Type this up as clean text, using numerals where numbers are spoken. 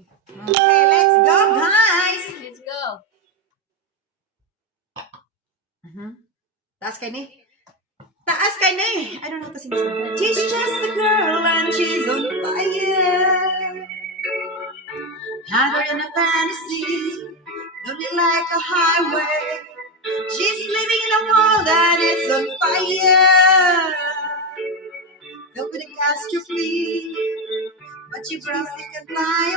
Okay, let's go, guys. Let's go. Taas kay ni. Taas kay ni. I don't know how to sing this one. She's just a girl and she's on fire. Hotter than a fantasy. Lonely like a highway. She's living in a world and it's on fire. Filled with a catastrophe. But she browsing and fly